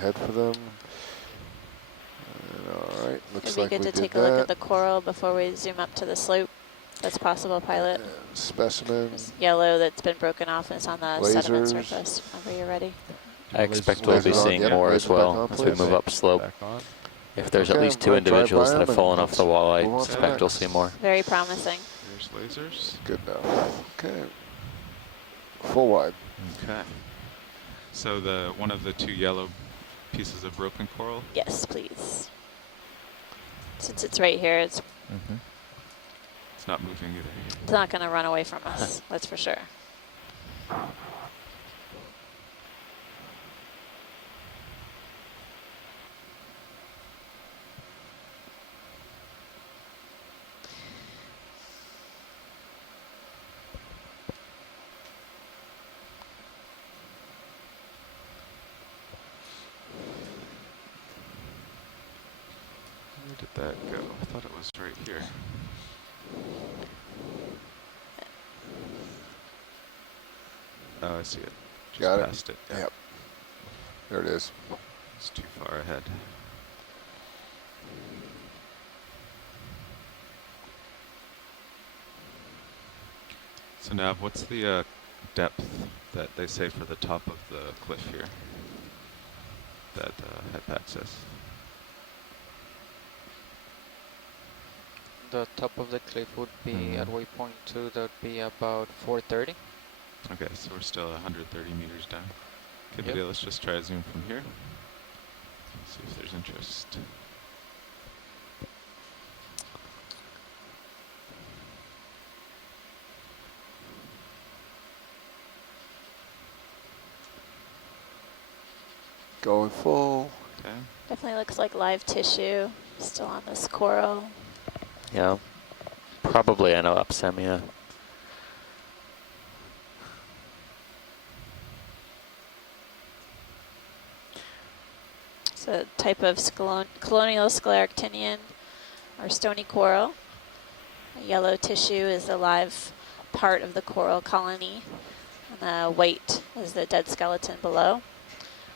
Head for them. All right, looks like It'd be we good to did take a look that. at the coral before we zoom up to the slope. That's possible, pilot. Specimen. This yellow that's been broken off and it's on the sediment Lasers. surface. Whenever you're ready. I expect we'll be Lasers on, seeing yep, more lasers as well back on, as we please. move up slope. Back on. If there's at Okay, least two I'll drive individuals by that have them fallen and off the wall, I move on to expect we'll next. see more. Very promising. There's lasers. Good enough. Okay. Full wide. Okay. So one of the two yellow pieces of broken coral. Yes, please. Since it's right here, it's It's not moving either. It's not going to run away from us, that's for sure. Where did that go? I thought it was right here. Oh, I see it. Just Got it. past it. Yep. There it is. It's too far ahead. So Nav, what's the depth that they say for the top of the cliff here? That Hypaxis? The top of the cliff would be at waypoint 2, that would be about 430. Okay, so we're still 130 meters down. Okay, Yep. Lydia, let's just try to zoom from here. See if there's interest. Going full. Okay. Definitely looks like live tissue still on this coral. Yeah, probably Anopsemia. It's a type of colonial scleractinian or stony coral. The yellow tissue is the live part of the coral colony, and the white is the dead skeleton below.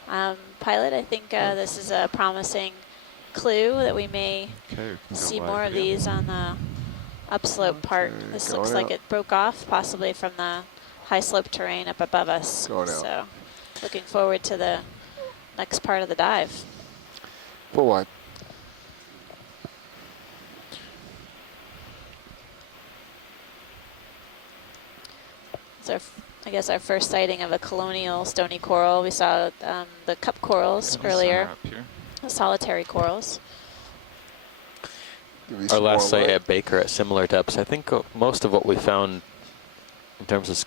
Pilot, I think this is a promising clue that we may Okay, we can see go more wide of here. these on the upslope part. This going looks like out. it broke off, possibly from the high slope terrain up above us. Going out. So looking forward to the next part of the dive. Full wide. It's I guess our first sighting of a colonial stony coral. We saw the cup corals Can we earlier, center up here? the solitary corals. Give you Our some last more sight light. at Baker at similar depths, I think most of what we found in terms of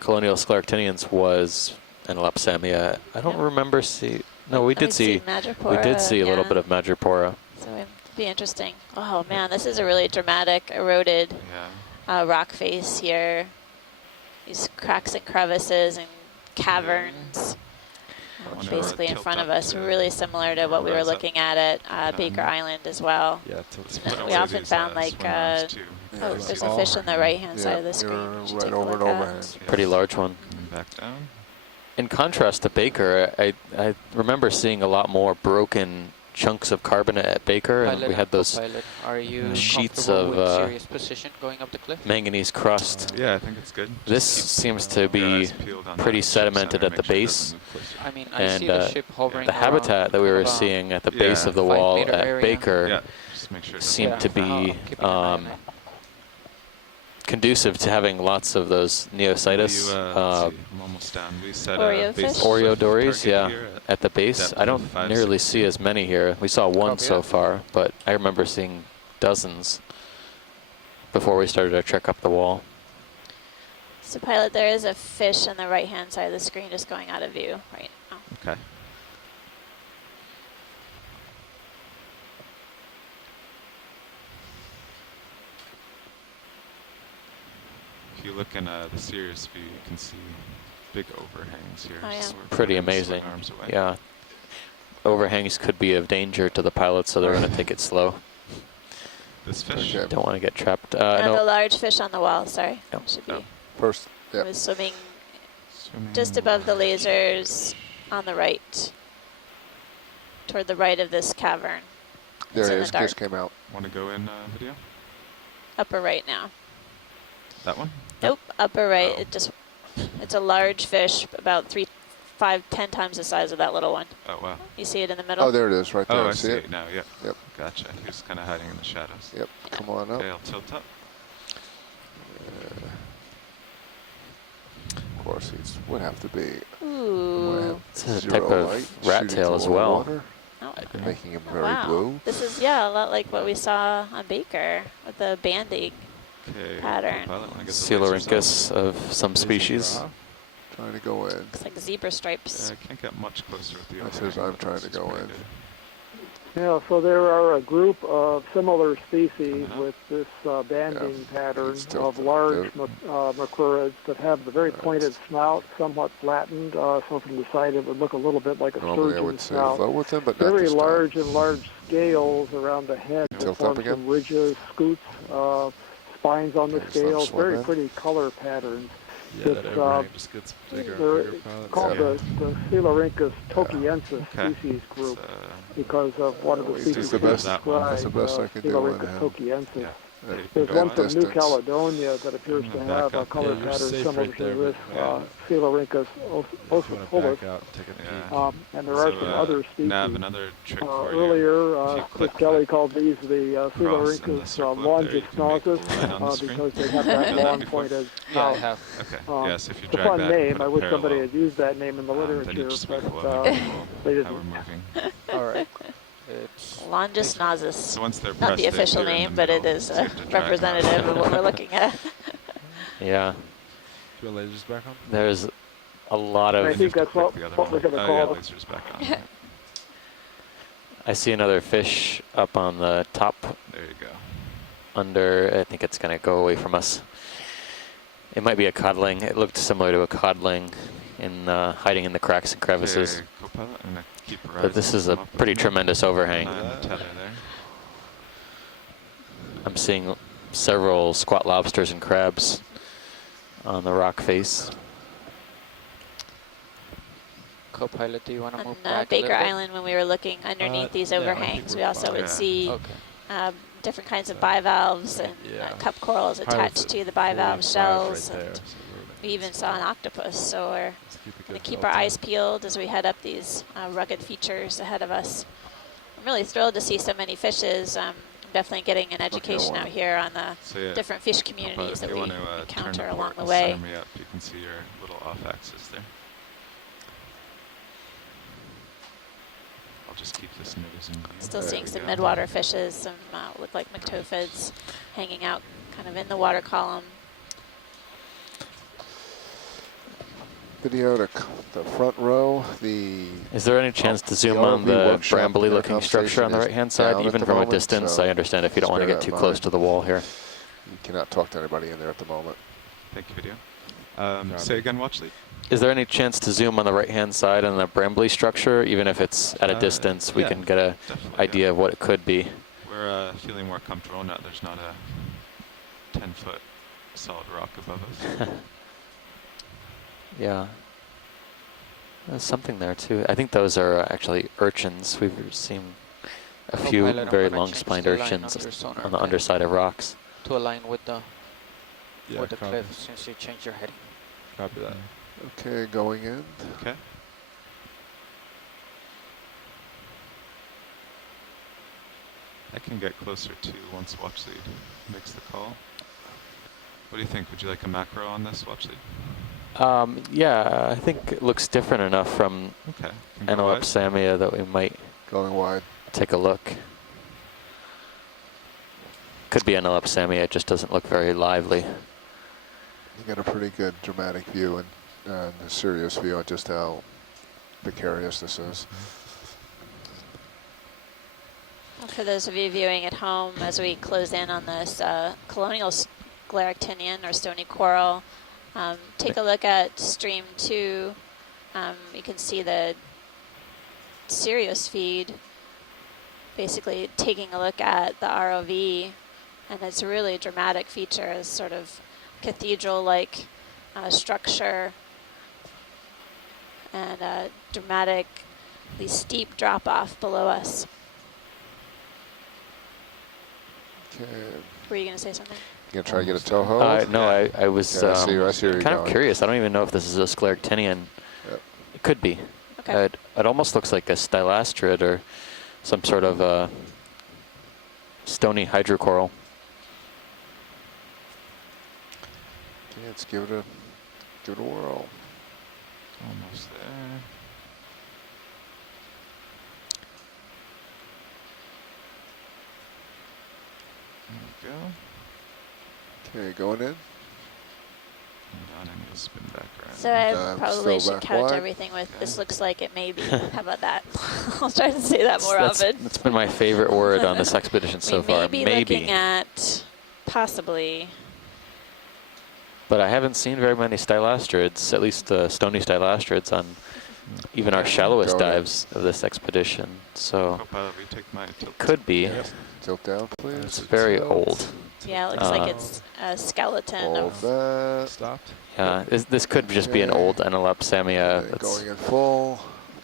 colonial scleractinians was Anopsemia. I don't remember no, we did see a little bit of Madrepora. So it'd be interesting. Oh man, this is a really dramatic, eroded Yeah. rock face here. These cracks and crevices and caverns wonder basically where it in front of tilt up us, to really similar to what we were rise up. looking at Baker Island as well. Yeah, tilts And up. we often found like, swim too. oh, there's a fish on the right-hand side of the screen. You're We should right take a over look and at. overhand. Pretty large one. Coming back down. In contrast to Baker, I remember seeing a lot more broken chunks of carbonate at Baker, and Pilot we had and those co-pilot, are you sheets comfortable of, with serious position going up the cliff? manganese crust. Yeah, I think it's good. This Just keep seems to your be eyes peeled on pretty that ship sedimented center, at the make sure it base. doesn't move closer. I mean, I And see the ship hovering the habitat that we were around seeing at the base Yeah. of the 5 wall meter at area. Baker Yeah, just make sure it doesn't seemed move. to be keeping an eye on it. conducive to having lots of those neositis Let's see, I'm almost down. We set Oreo a base fish? Oreo cliff dories, target yeah, here at the base. depth I of don't 5, nearly 6 see as many here. We saw one Copy so that. far, but I remember seeing dozens before we started our trek up the wall. So pilot, there is a fish on the right-hand side of the screen just going out of view right now. Okay. If you look in the Sirius view, you can see big overhangs here. Oh, yeah. So we're Pretty putting amazing. swing arms away. Yeah. Overhangs could be of danger to the pilots, so they're going to take it slow. This fish. Okay. Don't want to get trapped. The No, large fish on the wall, sorry. Yep. Should be. Oh. First, It yep. was swimming Swimming just above the lasers on the right, toward the right of this cavern. There It's it in is, the dark. just came out. Want to go in video? Upper right now. That one? Nope, upper right. Oh. It's a large fish, about 3, 5, 10 times the size of that little one. Oh, wow. You see it in the middle? Oh, there it is, right there. Oh, I see see it? it now, yep. Yep. Gotcha. He's kind of hiding in the shadows. Yep, come on up. Okay, I'll tilt up. Of course, he would have to be. Ooh. It's a zero type of light, rat shooting tail through as all the well. water, Oh. making him Oh, very wow. blue. This is, yeah, a lot like what we saw on Baker with the banding Okay. pattern. Pilot, wanna get the lasers Coeluricus of some species. off? Trying to go in. Looks like zebra stripes. Yeah, I can't get much closer with the That overhang, says I'm but trying this to is go pretty in. good. Yeah, so there are a group of similar species Uh-huh. with this banding pattern it's tilted of up large there. macrurids that have the very Right. pointed snout, somewhat flattened, so from the side it would look a little bit like a Normally I sturgeon would say snout. float with him, but not Very this time. large and large scales around the head that Tilt form up some again. ridges, scoots, spines on the Okay, so I'm scales, very swimming. pretty color patterns. Yeah, that It's, overhang just gets bigger and they're bigger. Pilot. called the Coeluricus tokiensis Okay. species group So, because of one of the This species is the that best- that one. that's the best I could do on Coeluricus him. tokiensis. yeah. Okay, There's go one up. from New distance. Caledonia that appears to Back have a up. color Yeah, you're pattern safe similar right to there, this but, yeah. Coeluricus If you want to ossicolus. back out and take a peek. Yeah. And there are So, some other species. Nav, another trick for you. Earlier, If you Chris click Kelly that called these the cross in the Coeluricus circle up there, you can make a longicnosus line on the screen. because they have that Done that long before? pointed Yeah, I snout. have. Okay, yes, if you It's a drag fun that, name. put I it wish somebody parallel, had used that name in the then you literature, just but follow they how we're didn't. moving. All right. It's Longicnosus. So once they're Not pressed, the they official appear in name, the but it middle, is so you have to drag representative of what we're looking at. Yeah, Do you want lasers back on? there's a lot I of. think You have to that's click what the other we're one. going to Oh, call yeah, them. lasers back on. I see another fish up on the top There you go. under. I think it's going to go away from us. It might be a codling. It looked similar to a codling in hiding in the cracks and crevices. Okay, co-pilot, I'm gonna keep But this is a rising them up pretty bit. tremendous overhang. And the tether there. I'm seeing several squat lobsters and crabs on the rock face. Co-pilot, do you want to move On back a Baker little bit? Island, when we were looking underneath these yeah, I think overhangs, we're we also fine. would Yeah. see Okay. different kinds of bivalves and Yeah. cup corals Pilot's attached at to the bivalve 45 shells. right there, And so we even saw an octopus, so we're let's keep it going good to keep the our whole eyes time. peeled as we head up these rugged features ahead of us. I'm really thrilled to see so many fishes. Definitely getting an education out here on the So yeah, different fish co-pilot, communities if that you we want to turn encounter the along port the and way. center me up, you can see your little off axis there. I'll just keep this nose in view. Still There seeing we some go. midwater fishes, some look like mactophids hanging out kind of in the water column. Video to the front row. The Is there any chance to zoom the on ROV the workshop brambly looking aircom structure station on the is right hand down side, at even the from a moment, distance? so I understand if you don't want to bear get that too in close mind. to the wall here. You cannot talk to anybody in there at the moment. Thank you, video. Say again, watch lead. Is there any chance to zoom on the right hand side on the brambly structure, even if it's at a distance? We yeah, can get a definitely, idea of what it could be. We're feeling more comfortable now. There's not a 10-foot solid rock above us. Yeah. There's something there too. I think those are actually urchins. We've seen a few Co-pilot, I'm very gonna long change spined the line urchins on your sonar on the then underside of rocks. to align with the Yeah, cliff copy. since you changed your heading. Copy that. Okay, going in. Okay. I can get closer too once watch lead makes the call. What do you think? Would you like a macro on this watch lead? Yeah, I think it looks different enough from Okay. Can go wide. Samia that we might Going wide. take a look. Could be Samia, it just doesn't look very lively. You get a pretty good dramatic view and a serious view on just how precarious this is. For those of you viewing at home, as we close in on this colonial scleractinian or stony coral, take a look at stream 2. You can see the Sirius feed basically taking a look at the ROV, and it's a really dramatic feature, a sort of cathedral-like structure and a dramatically steep drop off below us. Okay. Were you going to say something? You gonna try to get a toe hold? No, I was Okay, I see where you're kind of going. curious. I don't even know if this is a scleractinian. Yep. It could be. Okay. It almost looks like a stylastrid or some sort of stony hydrocoral. Okay, let's give it a whirl. Almost there. There we go. Okay, going in. And on, and you'll spin back around. So I Dive probably still should back couch wide. everything with, Okay. this looks like it may be. How about that? I'll try to say that more often. That's been my favorite word on this expedition so We far. may be looking at possibly. But I haven't seen very many stylastrids, at least stony stylastrids, on even our shallowest Go ahead. dives of this expedition. So Co-pilot, we take my tilt. could be. Yep. Tilt down, please. It's very old. Yeah, it looks like it's a skeleton Hold of. that. Stopped. Yeah, this could just be an Okay. old Anelopsamia Okay, that's going in full.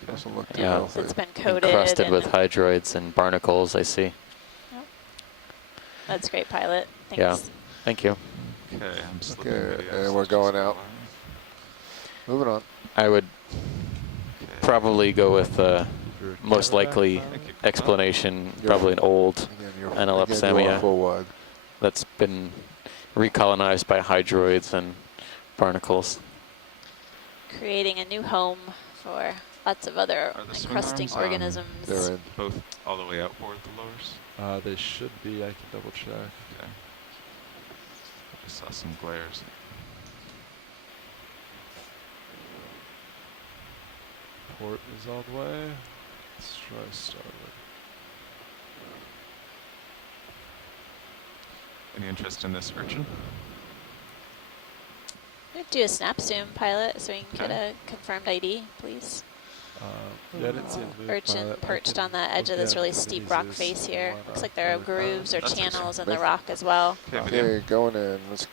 Doesn't look too Yeah. healthy. It's been coated. encrusted and with hydroids and barnacles, I see. That's great, pilot. Thanks. Yeah. Thank you. Okay, I'm slipping Okay, videos and we're to going just out. allow. Moving on. I would Okay. probably go with the most likely Thank you. explanation, You're- probably an old Again, you're Anelopsamia. full wide. that's been recolonized by hydroids and barnacles. Creating a new home for lots of other Are the swing encrusting arms, organisms. They're in. Both all the way outboard the lowers? They should be. I can double check. Okay. I saw some glares. Port is all the way. Let's try starboard. Any interest in this urchin? We'll do a snap zoom, pilot, so we can get Okay. a confirmed ID, please. Yeah, I didn't see it move, Urchin but I perched can on the edge look of this at really if steep these rock is face here. one Looks up like there are or- grooves or That's okay. channels in the Thank- rock as well. Okay, video. Okay, going in. Let's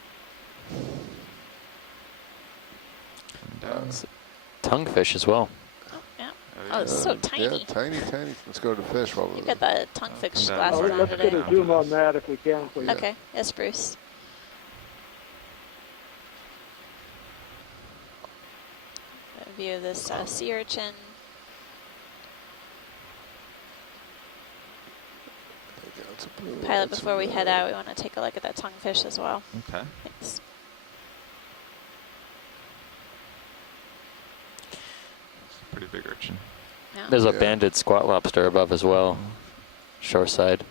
Coming down. It's tonguefish as well. Oh, yeah. Oh, Oh, it's so yeah, tiny. tiny, tiny. Let's go to the fish while You've we're got the tonguefish come down. glasses Oh, on let's today. get a zoom on that if we can, please. Yeah. Okay, yes, Bruce. A view of this sea urchin. It's a blue one, Pilot, it's a before we head red. out, we want to take a look at that tonguefish as well. Okay. Thanks. It's a pretty big urchin. Yeah. There's a Yeah. banded squat lobster above as well, shoreside.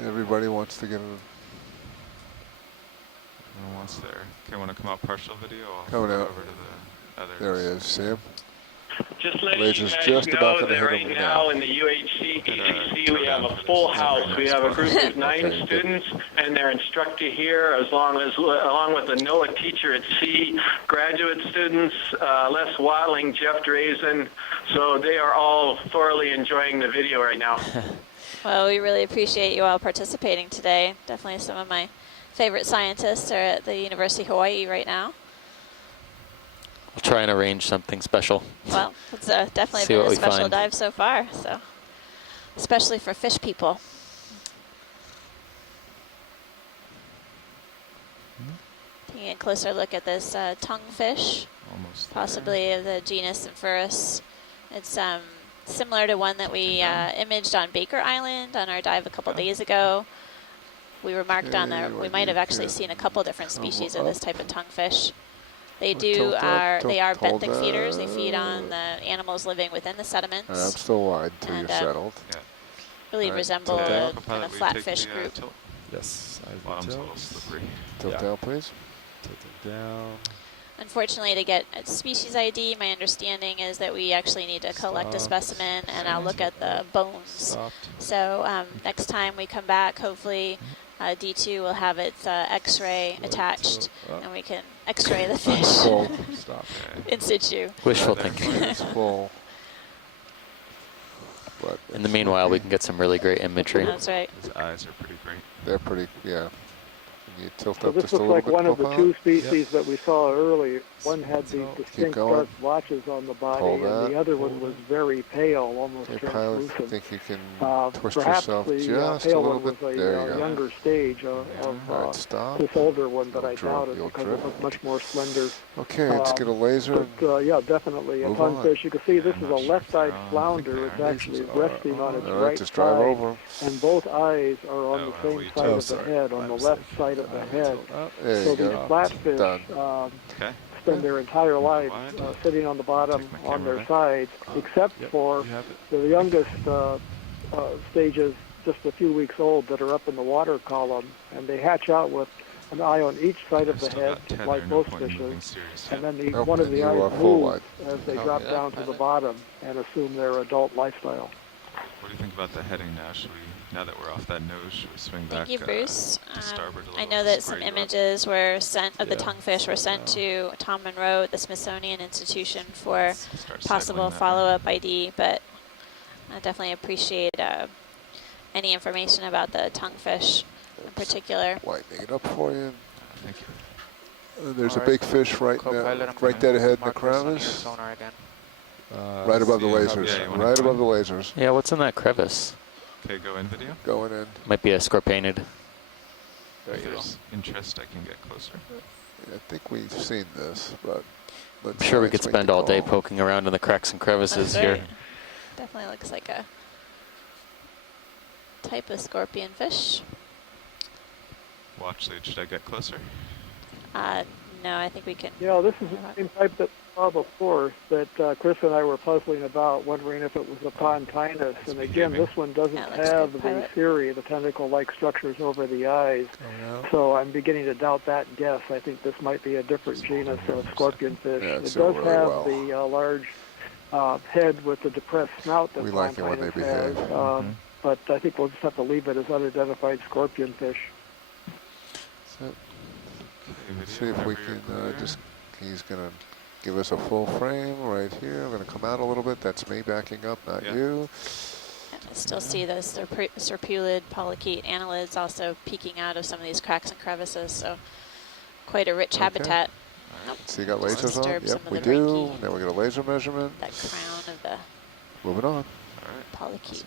Everybody wants to get a Everyone wants their. Okay, want to come out partial video? I'll Coming flip out. over to the others. There he is. See him? Just letting Laser's you guys just about know gonna that hit right him now now. in the UHC Good, ECC we have down a for full this. house. It's a We very have a nice group spot. of 9 Okay, good. students and their instructor here, along with a NOAA teacher at sea, graduate students, Les Watling, Jeff Drazen. So they are all thoroughly enjoying the video right now. Well, we really appreciate you all participating today. Definitely some of my favorite scientists are at the University of Hawaii right now. We'll try and arrange something special. Well, it's definitely See been what a we special find. dive so far, so especially for fish people. Taking a closer look at this tonguefish, Almost. possibly of the genus Amphoris. It's similar to one that we imaged on Baker Island on our dive a couple days ago. We remarked on Okay, that we what might do have you actually do? seen a couple different Come species of this up. type of tonguefish. They Or do tilt up, are they are tilt benthic feeders. They feed up. on the animals living within the sediments. I'm still wide until And, you're settled. Really Alright, resemble tilt a down. kind Co-pilot, of will you flat take fish the, group. tilt? Yes, I Bottom's a tilt. little slippery. Tilt Yeah. down, please. Tilt it down. Unfortunately, to get a species ID, my understanding is that we actually need to collect a Stop. specimen, and I'll look at the bones. Stopped. So next time we come back, hopefully D2 will have its X-ray Wait, attached, tilt up. and we can X-ray the It's fish full. Stop. Okay. in situ. Wishful there. thinking. It's full. But In the it's meanwhile, we okay. can get some really great imagery. That's right. His eyes are pretty great. They're pretty, yeah. you tilt So up this just a looks little like bit, one of the Copilot? two species that we saw earlier. One had these So, distinct going. dark blotches on the body, Hold and that. the other one was very pale, almost Okay, pilot, translucent. think you can twist Perhaps yourself the just a pale little one bit. was There a you go. younger stage All right, of stop. this older one, but You'll I drift- doubt it you'll because drift. it looked much more slender. Okay, let's get a laser. But yeah, definitely a Move on. tonguefish. You can see this I'm is not a sure if they're left-eyed on. I think flounder. they It's are. actually Lasers are resting on its All right, right just drive side, over. and both eyes are on Oh, the wow, same we side took- of Oh, the sorry. head, on My the mistake. left side of the head. Tilt up. There So you these go. flatfish Done. Okay. spend their entire lives Wide. sitting on the bottom Take my on camera their back. sides, except Yep, for you have it. the youngest stages, just a few weeks old, that are up in the water column, and they hatch out with an eye on each side of I've the still head, got tether, like no most point in moving fishes, serious and yet. then Nope, one of and the you are eyes full moves wide. as they Copy drop that, down to the pilot. bottom and assume their adult lifestyle. What do you think about the heading now? Should we, now that we're off that nose, should we swing back? Thank you, Bruce. To starboard a I little, know that some spray you up? images were sent of the Yeah, tonguefish were sent to Tom Monroe at the Smithsonian Institution for Start possible cycling that way. follow-up ID, but I definitely appreciate any information about the tonguefish in particular. Whitening it up for you. Thank you. There's a Alright. big fish right Co-pilot, I'm right gonna dead move ahead in the markers on your crevice. sonar again. Right above the Yeah, lasers. yeah, you wanna Right go above in? the lasers. Yeah, what's in that crevice? Okay, go in video. Going in. Might be a scorpainid. There If you go. there's interest, I can get closer. I think we've seen this, but let's I'm sure we let's could make spend the all day call. poking around in the cracks and crevices That's here. right. Definitely looks like a type of scorpion fish. Watch lead, should I get closer? No, I think we can. Yeah, this is the same type that we saw before that Chris and I were puzzling about, wondering if it was a pontinus. It's And again, behaving. this one doesn't That looks have good, the pilot. cirri, the tentacle-like structures over the eyes. So I'm beginning to doubt that guess. I think this might be a different genus of scorpion fish. Yeah, It it's does doing really have well. the large head with the depressed snout that We like it when they pontinus has. behave. But I think we'll just have to leave it as unidentified scorpion fish. So, Okay, let's see video if we whenever can you're clear. he's going to give us a full frame right here. I'm going to come out a little bit. That's me backing up, not Yeah. you. I still see those serpulid, polychaete annelids also peeking out of some of these cracks and crevices, so quite a rich Okay. habitat. Nope, So you got just lasers on? disturb some Yep, of we the do. Reiki. Now we got a laser measurement. That crown of the Moving on. All right. polychaete.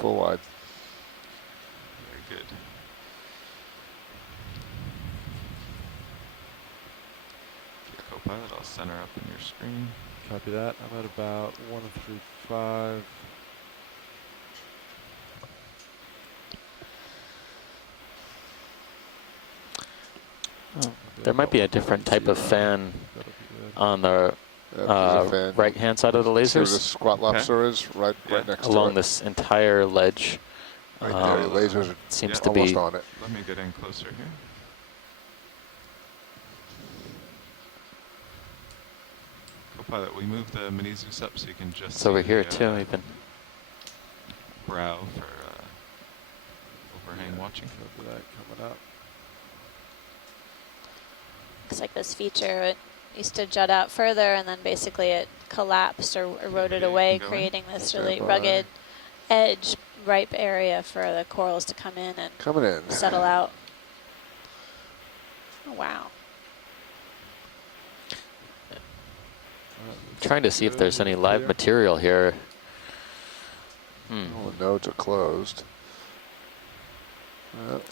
Full wide. Very good. Okay, co-pilot, I'll center up in your screen. Copy that. I'm at about 135. There might be a different type of fan That'll be good. on the There's a fan. right-hand side of the See where the lasers squat lobster is? Right, Yeah. right next along to it. this entire ledge. Right there. Um, Lasers are seems Yeah. to almost be on it. Let me get in closer here. Co-pilot, we move the mini Zeus up so you can just it's over see here the, too even. brow for overhang watching. Copy that coming up. Looks like this feature, it used to jut out further and then basically it collapsed or eroded Okay, away, go in. creating this Stand really by. rugged edge, ripe area for the corals to come in and Coming in. settle out. Oh, wow. Trying to see if Good, there's any you're live clear. material here. All the nodes are closed.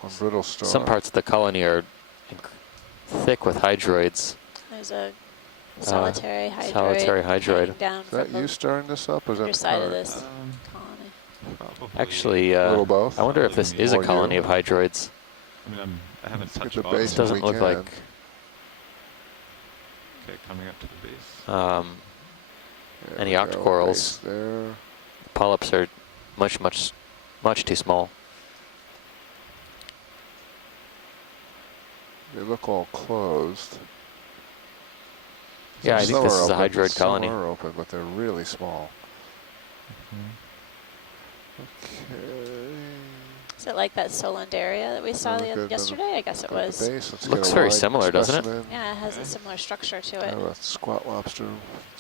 On brittle star. Some parts of the colony are thick with hydroids. There's a solitary hydroid. solitary hydroid. hanging down Is that from you the stirring this up, or is that the underside of current? this Um, colony. probably. Actually, A little both. I wonder if this is a Or you. colony of hydroids. I mean, I haven't Let's get touched the bottom. base It if doesn't we look like. can. Okay, coming up to the base. There any we oct go, corals. base there. Polyps are much too small. They look all closed. Yeah, I think Some this are is a open, hydroid some colony. are open, but they're really small. Mm-hmm. Okay. Is it like that Solandaria that we saw Very good. yesterday? I guess it Got the was. base. Let's Looks get a very wide similar, doesn't it? specimen. Yeah, it has a similar structure to I it. have a squat lobster.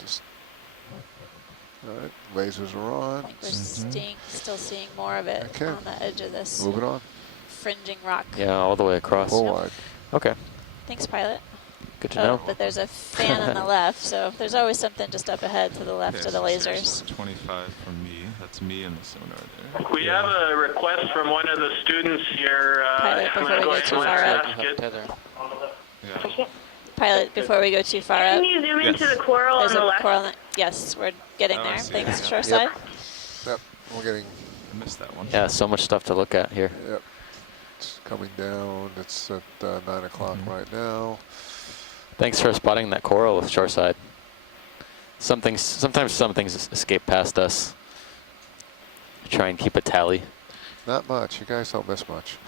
Just All right, lasers are on. I think we're still seeing more of it Okay. on the edge of this Moving on. fringing rock. Yeah, all the way across. Full wide. Okay, Thanks, pilot. good to Oh, know. but there's a fan on the left, so there's always something just up ahead to the left of the here's lasers. 25 from me. That's me in the sonar there. We have a request from one of the students here. Pilot, I'm before going to we go go ahead too and far up. ask You have it. tether. Yeah. Pilot, before we go too far up. Can you zoom into Yes. the coral There's on the a left? coral. Yes, we're getting Oh, I there. see. Thanks, Yeah. shoreside. Yep, we're getting, I missed that one. Yeah, so much stuff to look at here. yep. It's coming down. It's at 9 o'clock right now. Thanks for spotting that coral with shoreside. Sometimes some things escape past us. Try and keep a tally. Not much. You guys don't miss much.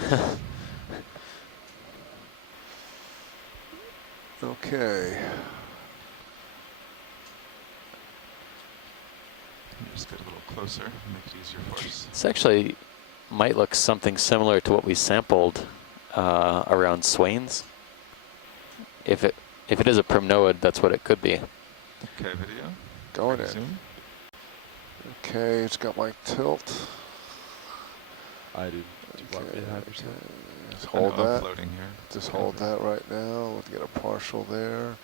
Okay. Just get a little closer, make it easier for us. This actually might look something similar to what we sampled around Swains. If it is a primnoid, that's what it could be. Okay, video. Going in. Zoom. Okay, it's got my tilt. I do. Do you want me to have Okay, yourself? just hold I'm that. floating here. Just hold that right now. Let's get a partial there.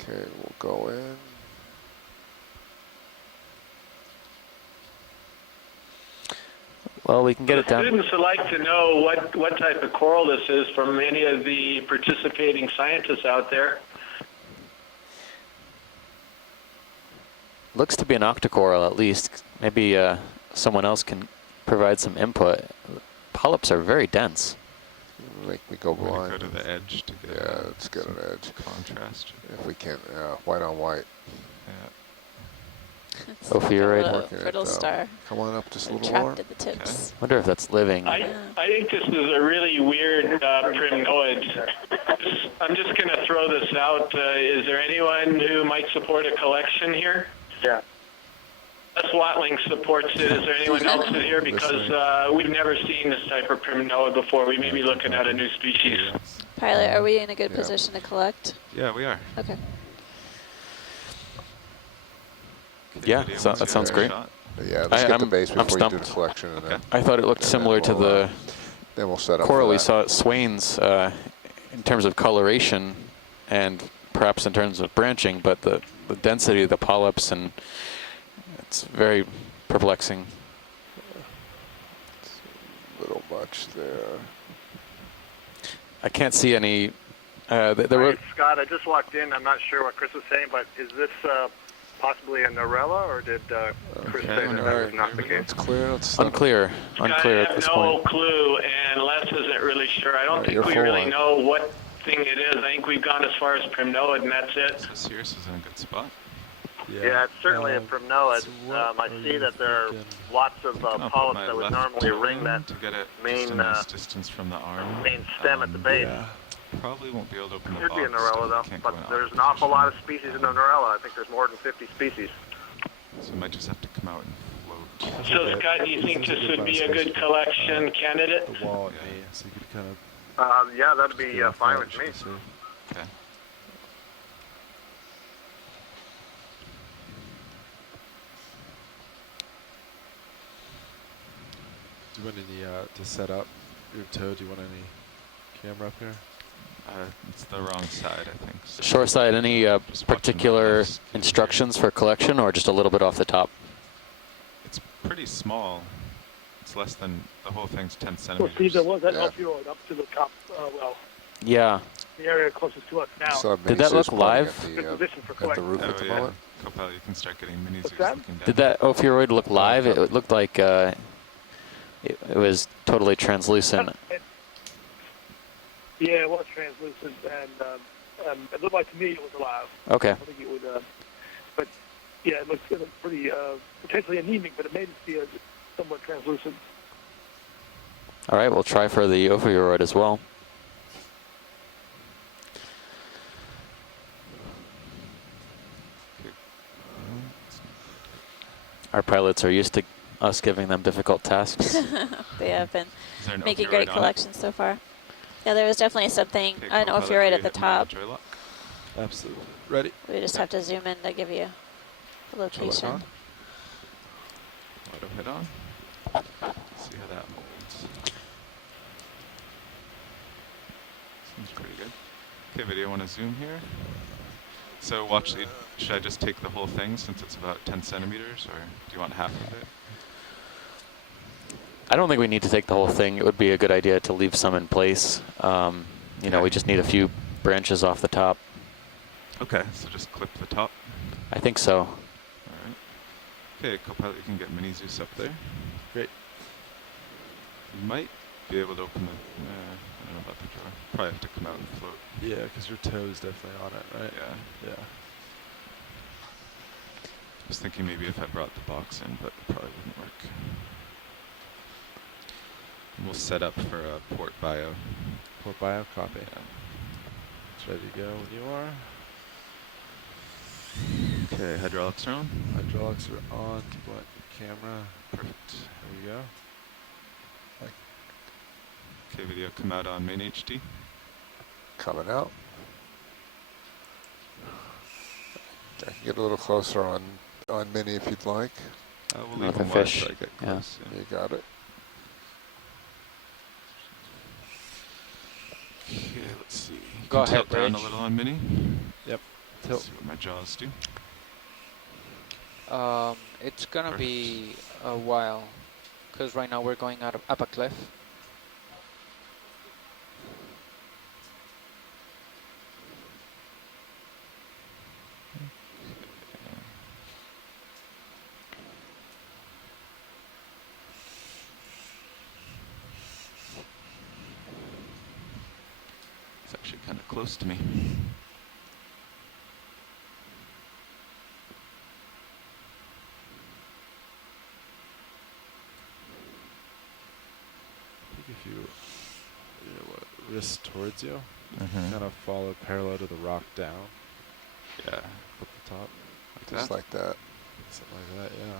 Okay, we'll go in. Well, we can get it down. Students would like to know what type of coral this is from any of the participating scientists out there. Looks to be an octocoral at least. Maybe someone else can provide some input. Polyps are very dense. Make me go We're gonna blind. go to the edge to get Yeah, let's get an edge. contrast. If we can, white on white. Yeah. It's Ophiuroid. like a Working it brittle down. star Come on up just a little trapped more. at the tips. Wonder if that's living. I think this is a really weird primnoid. I'm just going to throw this out. Is there anyone who might support a collection here? Yeah. Les Watling supports it. Is there anyone else in here? Because we've never seen this type of primnoid before. We may be looking at a new species. Pilot, are we in a good Yeah. position to collect? Yeah, we are. Okay. Okay, Yeah, video, so- once that you sounds have a great. shot. Yeah, let's get the I'm- base I'm before you do the stumped. collection, and Okay. I thought it looked And similar to then we'll, the then we'll set up coral for we that. saw at Swains in terms of coloration and perhaps in terms of branching, but the density of the polyps, and it's very perplexing. A little much there. I can't see any. There were. Hi, Scott, I just walked in. I'm not sure what Chris was saying, but is this possibly a Norella, or did Chris say that that was not the case? It's clear. It's Unclear. Unclear I at have this no point. clue, and Les isn't really sure. I don't Alright, think you're we full really line. know what thing it is. I think we've gone as far as primnoid, and that's it. So Sirius is in a good spot. Yeah, it's certainly a primnoid. so what I are see you that there are thinking? lots of I'll put polyps my that would left normally toe ring in that to get it main, just a nice distance from the arm. main stem at the base. Yeah. Probably won't be able to open the Could box. be a Norella, so though, we can't but go in there's an opposite awful lot of position. species in the Norella. I think there's more than 50 species. So we might just have to come out and float. So, Scott, do you think this would be a good collection candidate? The wall at Yeah. me, so you could kind of. Yeah, that'd be feel fine that, with me. should I say. Okay. Do you want any to set up your toe? Do you want any camera up here? It's the wrong side, I think. So Shoreside, any just watching particular my left. instructions for collection, or just a little bit off the top? It's pretty small. It's less than, the whole thing's 10 Well, centimeters. Steve, there was that Yeah. opioid up to the top, well, Yeah. the area closest to us now. So Did that look live? Good position for At the collecting. roof Oh, at the yeah. moment? Copilot, you can start getting mini What's zoos that? looking down. Did that ophiuroid look live? It looked like it was totally translucent. Yeah, it was translucent, and it looked like to me it was alive. Okay. I think it would, but yeah, it looked pretty potentially anemic, but it made it be somewhat translucent. All right, we'll try for the ophiuroid as well. Our pilots are used to us giving them difficult tasks. They have been Is there an making opioid great on it? collections so far. Yeah, there was definitely something, Okay, an Copilot, ophiuroid will at you the hit my top. joy lock? Absolutely. Ready? We just have to zoom in to give you location. on? Auto head on. See how that molds. Seems pretty good. Okay, video, want to zoom here? So watch lead, should I just take the whole thing since it's about 10 centimeters, or do you want half of it? I don't think we need to take the whole thing. It would be a good idea to leave some in place. You know, we just need a few branches off the top. Okay, so just clip the top. I think so. All right. Okay, Copilot, you can get Mini Zeus up there. Great. You might be able to open the, I don't know about the drawer. Probably have to come out and float. Yeah, because your toe's definitely on it, right? Yeah. Yeah. I was thinking maybe if I brought the box in, but it probably wouldn't work. And we'll set up for a port bio. Port bio, copy. Yeah. It's ready to go when you are. Okay, hydraulics are on. Hydraulics are on. Deploy camera. Perfect. There we go. Okay, video, come out on main HD. Coming out. I can get a little closer on Mini if you'd like. We'll Not leave the them wide fish. so I get Yeah. close. Yeah. You got it. Okay, let's see. Go Can ahead, tilt down a Rich. little on Mini. Yep. Let's Tilt. see what my jaws do. It's gonna Perfect. be a while, because right now we're going up a cliff. It's actually kind of close to me. I think if you wrist towards you, Mm-hmm. kind of follow parallel to the rock down, Yeah, flip the top, like Just that. like that. something like that, yeah.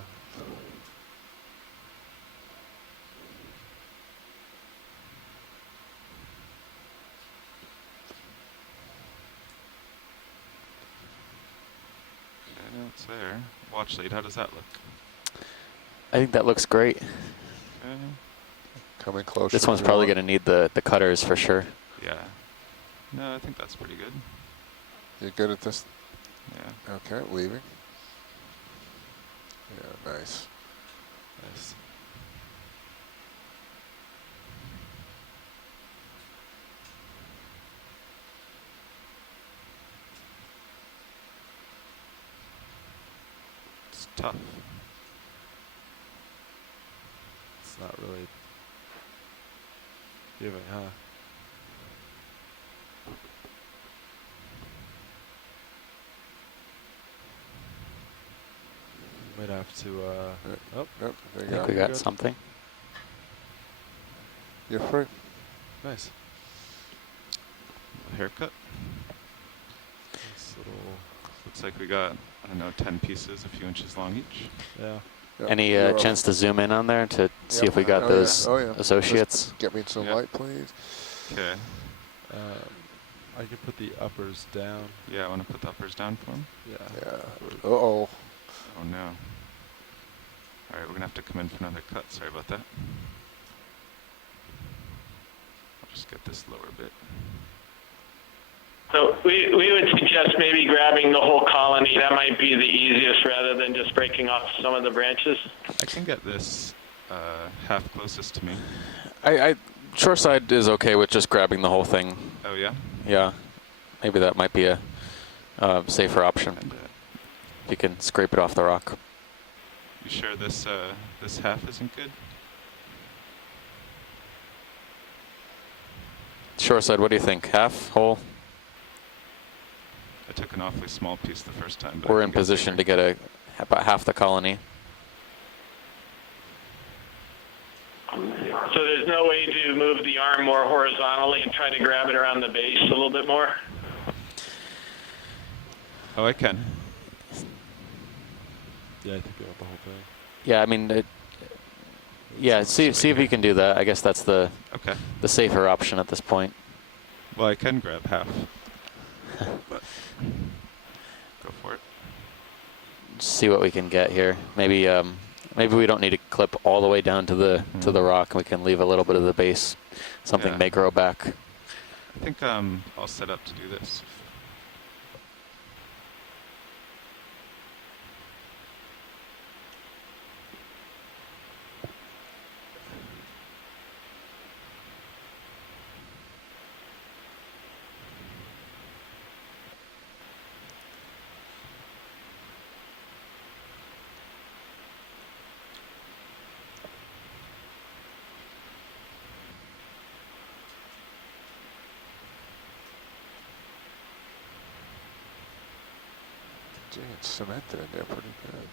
I know it's there. Watch lead, how does that look? I think that looks great. Okay. Coming closer. This if one's you probably want. going to need the cutters for sure. Yeah. No, I think that's pretty good. You good at this? Yeah. Okay, leaving. Yeah, nice. Nice. It's tough. It's not really giving, huh? Might have to, oh, Yep, there I you think go. we got Good. something. You're free. nice. Haircut. Nice little, Looks like we got, I don't know, 10 pieces, a few inches long each. yeah. Yep, Any you're up. chance to zoom in on there to see Yep. if we got Oh, those yeah. Oh, yeah. associates? Just get me some Yeah. light, please. Okay. I can put the uppers down. Yeah, I want to put the uppers down for him. Yeah. Yeah. Uh-oh. Oh no. Alright, we're going to have to come in for another cut. Sorry about that. I'll just get this lower bit. So we would suggest maybe grabbing the whole colony. That might be the easiest rather than just breaking off some of the branches. I can get this half closest to me. Shoreside is okay with just grabbing the whole thing. Oh yeah? Yeah, maybe that might be a safer option. And, If you can scrape it off the rock. you sure this this half isn't good? Shoreside, what do you think? Half, whole? I took an awfully small piece the first time. But We're in position to get about half the colony. So there's no way to move the arm more horizontally and try to grab it around the base a little bit more? Oh, I can. Yeah, I think I got the whole thing. Yeah, I mean, yeah. See if you can do that. I guess that's the Okay. safer option at this point. Well, I can grab half. But go for it. see what we can get here. Maybe maybe we don't need to clip all the way down to the rock, and we can leave a little bit of the base. Something may grow back. I think I'll set up to do this. Gee, it's cemented in there pretty good.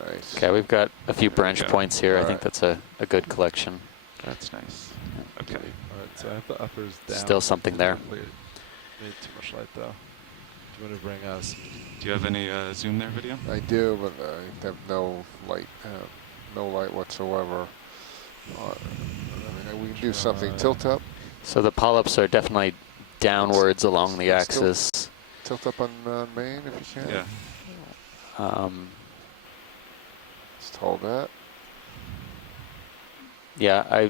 Nice. Okay, we've got a few branch points here. I think Alright. that's a good collection. That's nice. Okay. Alright, so I have the uppers down. Still something there. Made too much light though. Do you want to bring us? Do you have any zoom there video? I do, but I have no light whatsoever. I mean, we can do something. Tilt up. So the polyps are definitely downwards along the axis. Tilt up on main if you can. Yeah. Just hold that. Yeah,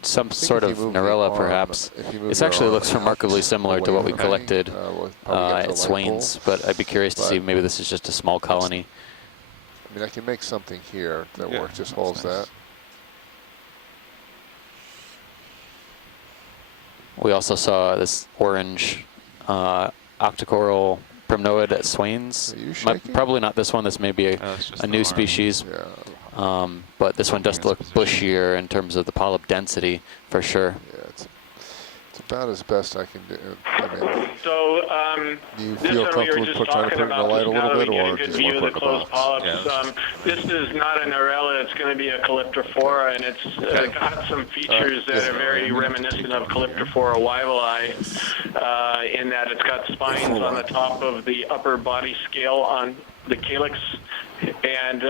some think sort if of you move the Narella, arm- perhaps. if you move This your actually arm looks remarkably out similar to away what we from me, collected we'll probably get to at the light Swain's, pole. but I'd be curious to see But- maybe this is just a small colony. I mean, I can make something here that Yeah, works. Just that's holds nice. that. We also saw this orange octocoral primnoid at Swain's. Are you shaking? Probably not this one. This may be It's just a the new arm. species, Yeah. but this one does Holding look its position. bushier in terms of the polyp density, for sure. Yeah. It's about as best I can do. I mean, So you this feel one we were comfortable just trying to talking put it in the about light just a now little that we bit, get or a good just view want of to the put it in the closed box? polyps. This is not an Arella, it's going to be a Calyptrophora, and it's got some features that are very reminiscent of Calyptrophora wyveli, in that it's got spines on the top of the upper body scale on the calyx. And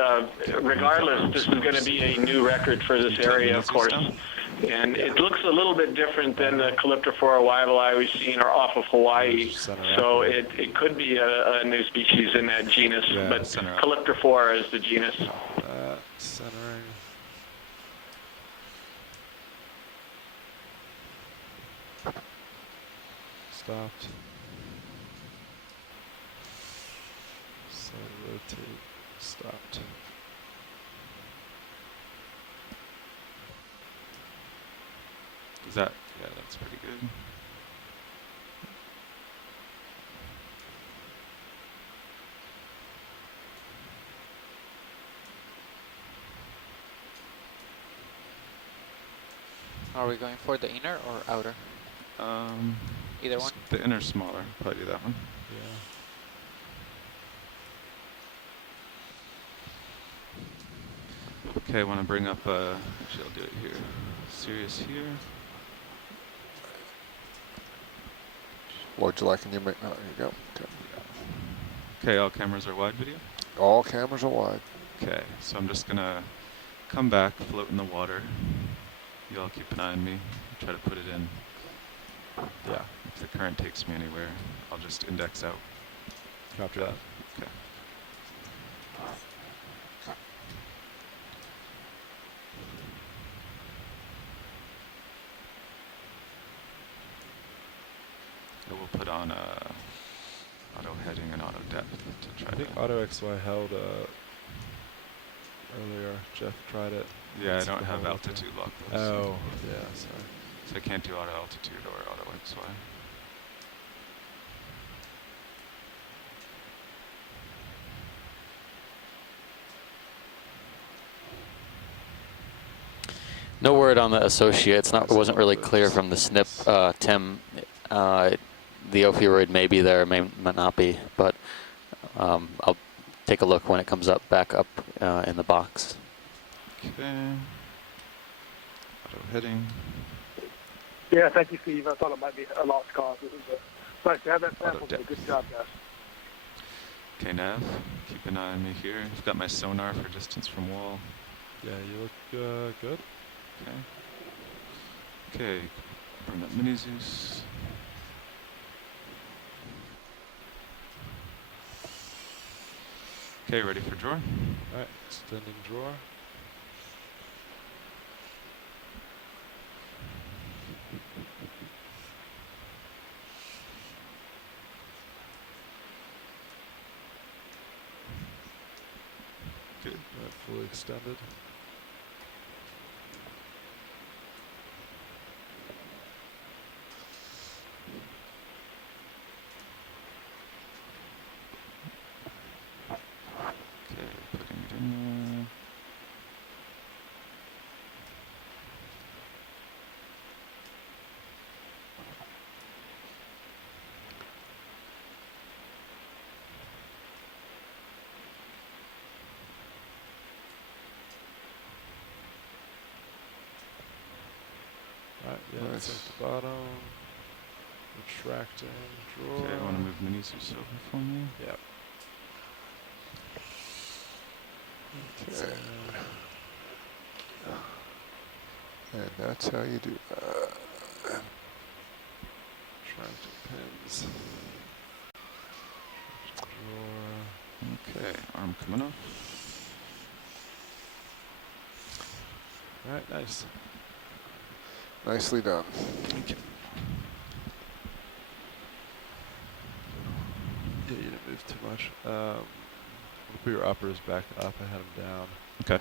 regardless, this is going to be a new record for this area, of course. And it looks a little bit different than the Calyptrophora wyveli we've seen are off of Hawaii. So it could be a new species in that genus, Yeah, but center up. Calyptrophora is the genus. Centering. Stopped. So rotate. Stopped. Is that? Yeah, that's pretty good. Are we going for the inner or outer? Either one? The inner's smaller. Probably do that one. Yeah. Okay, I want to bring up. Actually, I'll do it here. Sirius here. What would you like in your? Oh, there you go. Okay. Okay, all cameras are wide video. All cameras are wide. Okay, so I'm just gonna come back, float in the water. You all keep an eye on me. Try to put it in. Yeah. If the current takes me anywhere, I'll just index out. Copy that. Okay. So we'll put on auto heading and auto depth to I try think to. Auto XY held earlier. Jeff tried it. Yeah, I It's don't the have whole altitude thing. lock. Oh, yeah, sorry. So I can't do auto altitude or auto XY. No word on the associate. It wasn't really clear from the snip, Tim. The ophiuroid may be there, may not be, but I'll take a look when it comes up back up in the box. Okay. Auto heading. Yeah, thank you, Steve. I thought it might be a lost cause. It was nice to have that sample. depth. Good job, guys. Okay, Nav, keep an eye on me here. I've got my sonar for distance from wall. Yeah, you look good. Okay. Okay, bring up Mini Zeus. Okay, ready for draw? Alright, extending draw. Good. Alright, fully extended. Okay, putting it in. Alright, yeah, Nice. it's at the bottom. Retracting, draw. Okay, I want to move mini Zeus over for me. Yep. Okay. And that's how you do that. Retracting pins. Draw. Okay, arm coming off. Alright, nice. Nicely done. Okay. Yeah, you didn't move too much. We'll put your uppers back up. I had them down. Okay.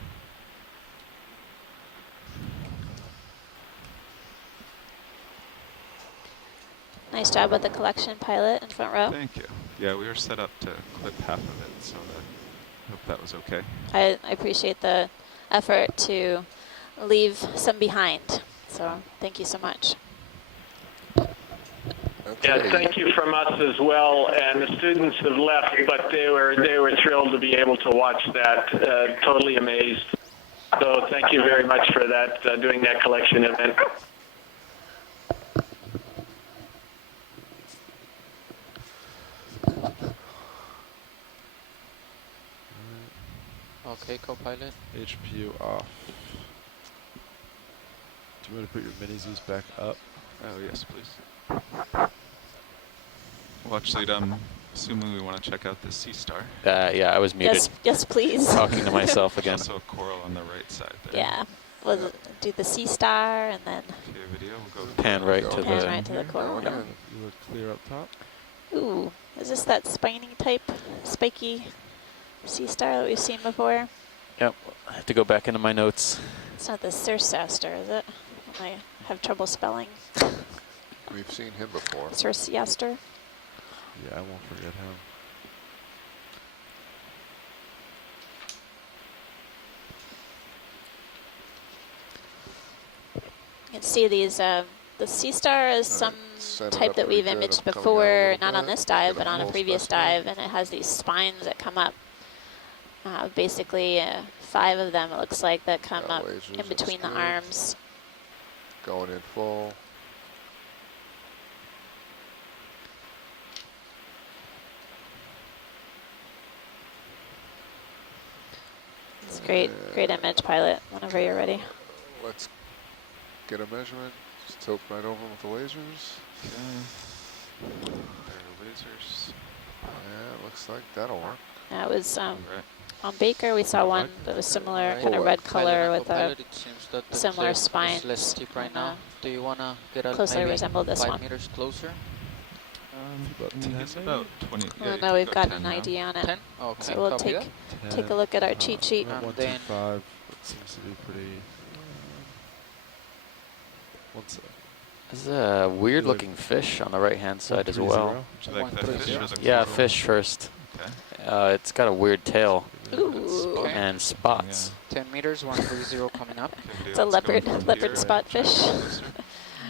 Nice job with the collection, pilot in front row. Thank you. Yeah, we were set up to clip half of it, so I hope that was okay. I appreciate the effort to leave some behind. So thank you so much. Yeah, Okay. thank you from us as well. And the students have left, but they were thrilled to be able to watch that. Totally amazed. So thank you very much for that, doing that collection event. Okay, co-pilot. HPU off. Do you want to put your mini Zeus back up? Oh, yes, please. Well, actually, assuming we want to check out the Sea Star. Yeah, I was muted. Yes, please. Talking to myself again. Also a coral on the right side there. Yeah, we'll do the Sea Star and then Okay, video, we'll go Pan right to pan the. right to the coral. Going in. You look clear up top. Ooh, is this that spiny type, spiky Sea Star that we've seen before? Yep. I have to go back into my notes. It's not the Circaster, is it? I have trouble spelling. We've seen him before. Circaster. Yeah, I won't forget him. You can see these. The Sea Star is some set it type up that pretty we've good. imaged I'm coming down a before, little not on bit. this dive, Get a but on a full previous specimen. dive, and it has these spines that come up. Basically, 5 of them, it looks like, that come Got up lasers, in that's between the good. arms. Going in full. It's great image, pilot, whenever you're ready. Let's get a measurement. Just tilt right over with the lasers. Okay. There are lasers. Yeah, looks like that'll work. That was All right. on Baker. We saw one that was similar, kind of red color Pilot and with a co-pilot, it seems that the similar cliff is spines less steep right and, now. Do you want to get a closely maybe resemble this 5 one. meters closer? About 10 He's maybe? about 20. Oh, Yeah, no, we've about got 10 an now. ID on it. 10? Okay, So we'll copy take that. take a look at our cheat sheet. About And then- 125. That seems to be pretty. One sec. There's a weird looking fish on the right hand side as well. 130. Would you like that 130. fish or the Yeah, coral? fish first. Okay. It's got a weird tail Ooh, Okay. and spots. 10 meters, 130 coming up. Okay, video, it's a let's go leopard from leopard here. spot Try to fish. get closer.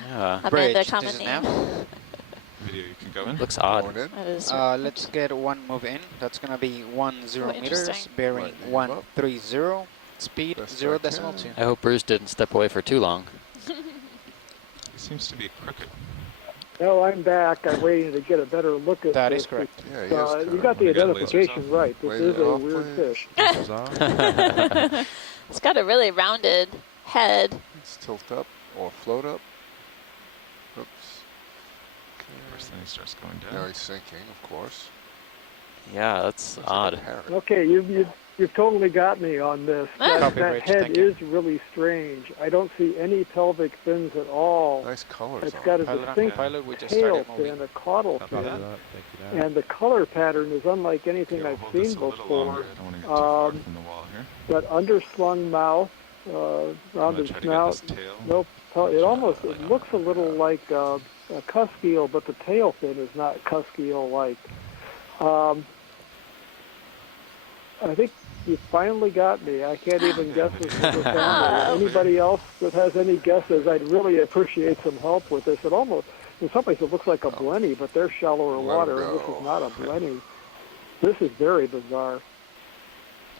Yeah. Amanda Bridge, common this is name. nav. Video, you can go in. Looks odd. Going in. That is Let's get one move in. That's going to be 10 Oh, meters, interesting. bearing Right, name up. 130, speed Best I 0.2. can. I hope Bruce didn't step away for too long. He seems to be crooked. No, I'm back. I'm waiting to get a better look at That this. is correct. Yeah, he is You kinda got the Wanna get lasers identification off? right. This Wave is it a off, weird please. fish. This is on. It's got a really rounded head. Let's tilt up or float up. Oops. First thing he starts going Now down. he's sinking, of course. Yeah, that's odd. Okay, you've totally got me on this. Copy, That Rich, head thank you. is really strange. I don't see any pelvic fins at all. Nice colors It's on got it. a Pilot on distinct pilot, we just tail started moving. fin, a caudal Copy fin, that. Thank you, Nav. and the color pattern is unlike anything Okay, I'll I've hold this seen a little before. longer. I don't want to get too far Um, from the wall here. That underslung mouth, I'm gonna rounded try to get snout. this tail. Nope. It almost Like it looks a on. little like a cusk eel, but the tail fin is not cusk eel-like. I think you finally got me. I can't even guess this is the family. Anybody else that has any guesses, I'd really appreciate some help with this. It almost, in some places, it looks like a blenny, but they're shallower Let 'em water, and this go. is not a blenny. This is very bizarre. Did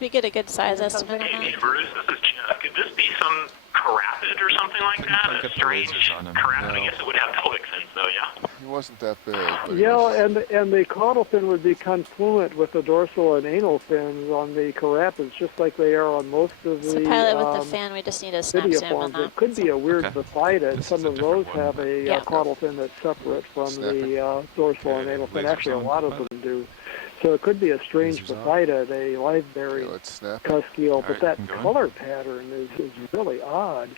we get a good size estimate on Hey, that? Bruce, this is Chuck. Could this be some carapid or something like Couldn't that? quite A get the strange lasers on him. carapid? I No. guess it would have pelvic fins, though, yeah? He wasn't that big. But he Yeah, was, and the caudal fin would be confluent with the dorsal and anal fins on the carapads, just like they are on most of So the pilot with the fan, we just need a snap zoom on Vidiiforms. that. It could be a weird Okay. Zaphyta. This Some is a of those different one, have but- a Yeah. caudal fin that's separate from Snapping. the dorsal and Okay, anal fin. lasers Actually, a on, lot of pilot. them do. So it could be a strange Lasers on. Zaphyta, a liveberry okay, let's snap. cusk eel, All but right, that can go in. color pattern is really odd.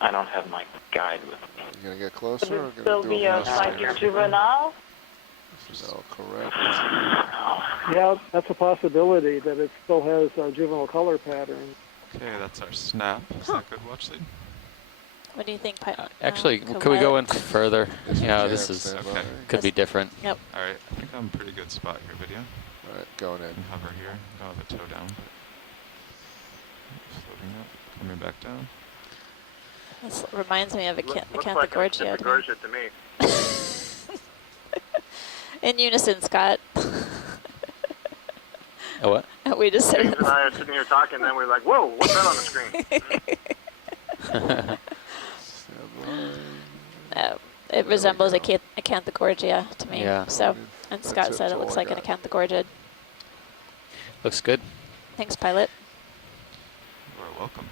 I don't have my guide with me. You gonna get closer or Would it gonna still do be a a master? psychic juvenile? No, correct. Yeah, that's a possibility that it still has a juvenile color pattern. Okay, that's our snap. Is that good, watch lead? What do you think, pilot? Actually, could we go in further? Yes, we Yeah, can. this is Stand by. Okay. could be different. Yep. All right, I think I'm in a pretty good spot here, video. All right, going I in. can hover here. Don't have a toe down, but floating up, coming back down. This reminds me of Looks Acanthogorgia. like a Gorgia to me. In unison, Scott. Oh, what? We just said James and I are sitting here talking, and then we're like, whoa, what's that on the screen? Stand it resembles a Acanthogorgia to me. Yeah. So, and That's Scott it, said it that's all looks I like an got. Acanthogorgia. Looks good. Thanks, pilot. You are welcome.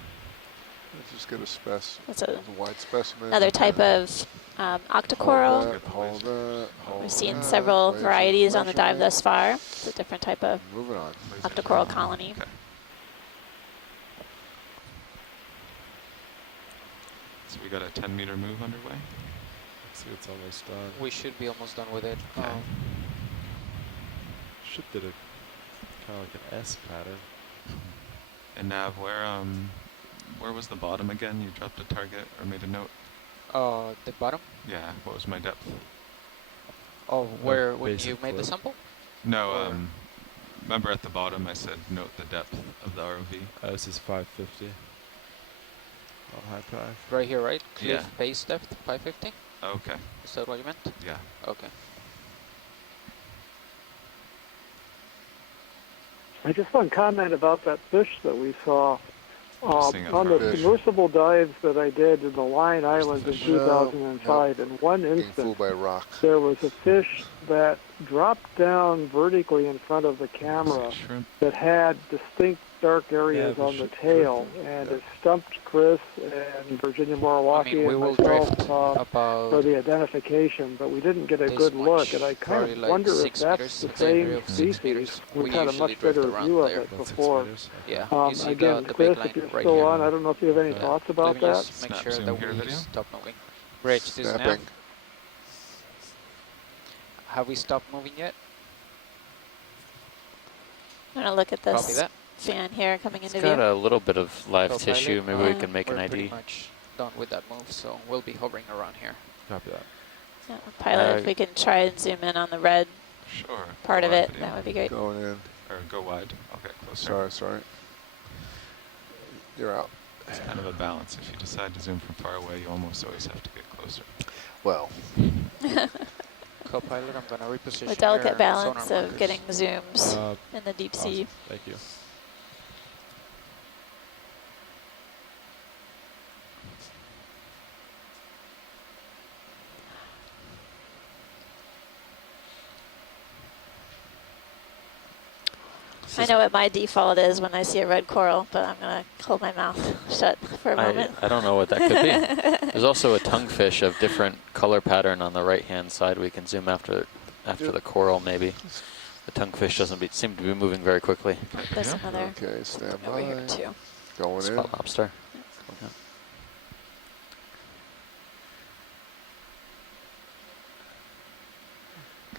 Let's just get a That's a, wide specimen. another type of octocoral. Hold that, hold that, hold We've seen that. several Laser varieties on the dive measurement. thus far. It's a different type of Moving on. Laser octocoral down. colony. Okay. So we got a 10-meter move underway. Looks like it's almost done. We should be almost done with it. Okay. Should did a kind of like an S pattern. And Nav, where was the bottom again? You dropped a target or made a note? The bottom? Yeah, what was my depth? Oh, where when basic you made the flip. sample? No, Or- remember at the bottom I said note the depth of the ROV? This is 550. On high dive. Right here, right? Cliff Yeah. base depth, 550? Okay, Is that what you meant? yeah. Okay. I just want to comment about that fish that we saw. Seeing it On the first. submersible dives that I did in the Line Where's the Islands in fish? 2005, in one Being instance, fooled by a rock. there was a fish that dropped down vertically in front of the camera Shrimp. that had distinct dark areas the on the sh- tail, drift, and yeah. it stumped Chris and Virginia I Morawaki mean, we and will myself drift for about the identification, but we didn't get a this good look, much, and I kind probably of like wonder if 6 that's meters, the it's an area same of 6 species. meters. We've We had a usually much drift better around view of there. it About 6 before. meters. Yeah, Um, you see again, the Chris, big line if you're right still here. on, I don't know if you have any thoughts about Let me that. just make Snap sure zoom that here, we video. stop moving. Rich, this is Nav. Snapping. Have we stopped moving yet? I'm going to look at Copy this that. fan here coming It's into got view. a little bit of live Copilot. tissue. Maybe we Yeah. can make We're an pretty ID. much done with that move, so we'll be hovering around here. Copy that. Yeah, pilot, if we can try and zoom in on the red Sure. part Go of wide, it, video. that would be great. Going in. Or go wide. Okay, closer. Sorry. You're out. It's kind of a balance. If you decide to zoom from far away, you almost always have to get closer. Well, Co-pilot, I'm going to reposition A delicate your balance sonar of markers. getting zooms Uh, in the deep awesome. sea. Thank you. I know what my default is when I see a red coral, but I'm going to hold my mouth shut for a moment. I don't know what that could be. There's also a tonguefish of different color pattern on the right-hand side. We can zoom after after Yep. the coral, maybe. The tonguefish doesn't seem to be moving very quickly. There's Yeah. another Okay, stand over here by. too. Going in. Spot lobster. Yeah.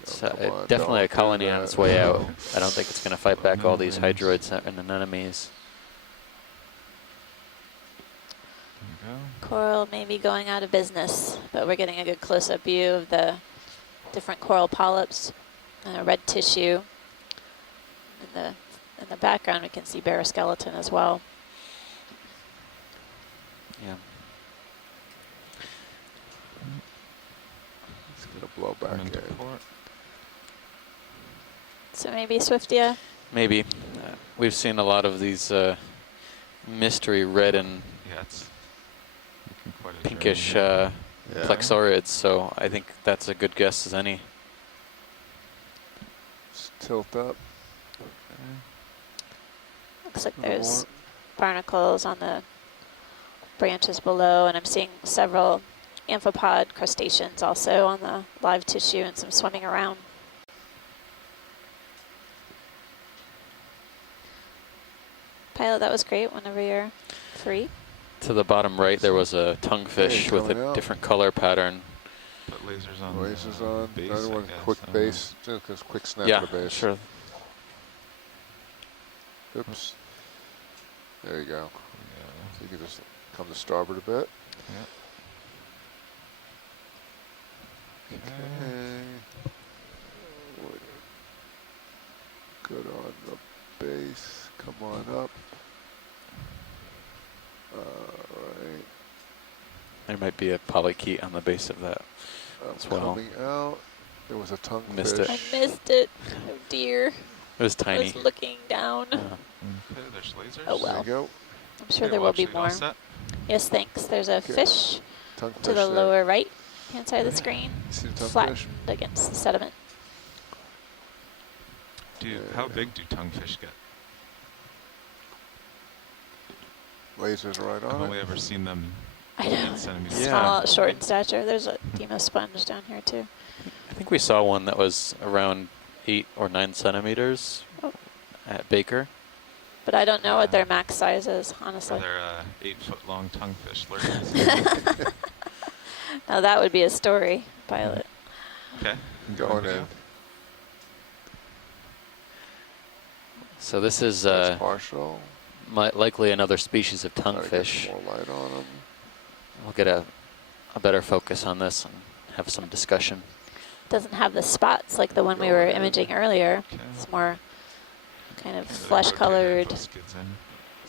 It's Come on, definitely a don't do colony on that. its way out. I don't think it's going to fight back all these Anemones. hydroids and anemones. There you go. Coral may be going out of business, but we're getting a good close-up view of the different coral polyps, red tissue. In the background, we can see baroskeleton as well. Yeah. It's gonna blow back Come into in. port. So maybe Swiftia. Maybe. We've seen a lot of these mystery red and Yeah, it's looking quite a pinkish journey. Yeah. plexaurids, so I think that's a good guess as any. Just tilt up. Looks like A little there's more. barnacles on the branches below, and I'm seeing several amphipod crustaceans also on the live tissue and some swimming around. Pilot, that was great whenever you're free. To the bottom right, there was a tonguefish with coming a out. different color pattern. Put lasers on. Lasers the on. Base, Another I one, guess. quick I don't know. base. Just a quick snap Yeah, of the base. sure. Oops. There you go. Yeah. So you can just come to starboard a bit. Okay. Okay. Good on the base. Come on up. Alright. There might be a polychaete on the base of that. I'm As well. coming out. There was a tonguefish. Missed it. I missed it. Oh dear. It was I tiny. was looking down. Yeah. Okay, there's lasers. Oh, There well. you go. I'm sure Okay, there well, will be actually, all more. set. Yes, thanks. There's a Okay. fish Tonguefish to the there. lower right hand side of the screen, See the flattened tonguefish? against the sediment. How Yeah. big do tonguefish get? Lasers right I've on only it. ever seen them I know. 8 centimeters. Yeah. Small, short in stature. There's a demo sponge down here too. I think we saw one that was around 8 or 9 centimeters Oh. at Baker. But I don't know what their max size is, Are honestly. there 8-foot-long tonguefish lurking? Now that would be a story, Pilot. Okay. Going video. in. So this is That's partial. likely another species of Try to get tonguefish. some more light on them. We'll get a better focus on this and have some discussion. Doesn't have the spots like the one we were Going in. imaging earlier. Okay. It's more kind of Yeah, the flesh-colored, rotated skids in.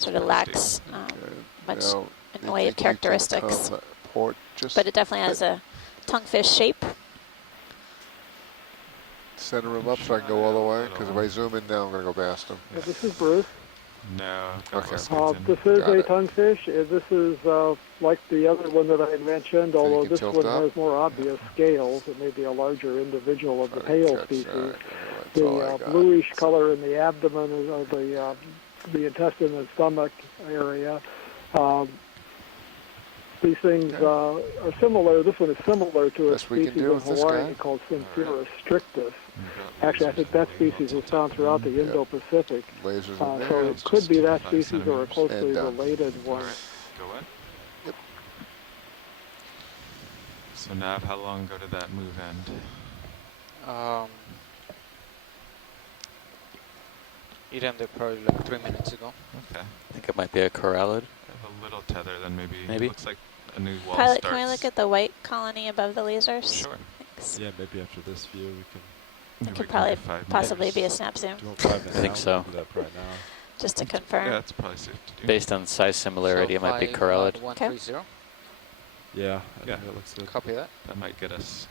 sort of lacks Okay. much Now, in you the way of think you can characteristics. come port just But it definitely has a tonguefish shape. center him up so I can go all the way? Because if I zoom in now, I'm going to go past him. This is Bruce. No. got Okay. those skids in. This is Got a it. tonguefish. This is like the other one that I had mentioned, So you although can this tilt one up. has more obvious scales. It may be a larger individual of the Try to pale catch species. that. That's all I The got. bluish color in the abdomen of the intestine and stomach area. These things are similar. This one is similar to a Best we can species do in with this Hawaii guy. called Synthera strictus. We've got Actually, I lasers think that on the species is top found throughout the Yeah. Indo-Pacific. Lasers in So there. it It's could just be that 5 species or a centimeters. closely And done. related All one. right. Go in. Yep. So Nav, how long ago did that move end? It ended probably like 3 minutes ago. Okay. I think it might be a corallid. Have a little tether, then maybe. Maybe. Looks like a new wall Pilot, starts. can we look at the white colony above the lasers? Sure. Thanks. Yeah, maybe after this view we can It Maybe could we probably get 5 possibly meters. be a snap zoom, do you want 5 minutes. I think now? so. We can do that right now. just to confirm. Yeah, it's probably safe to do. Based on size similarity, it might be corallid. 130. Yeah, I Yeah. think that looks good. Copy that. That might get us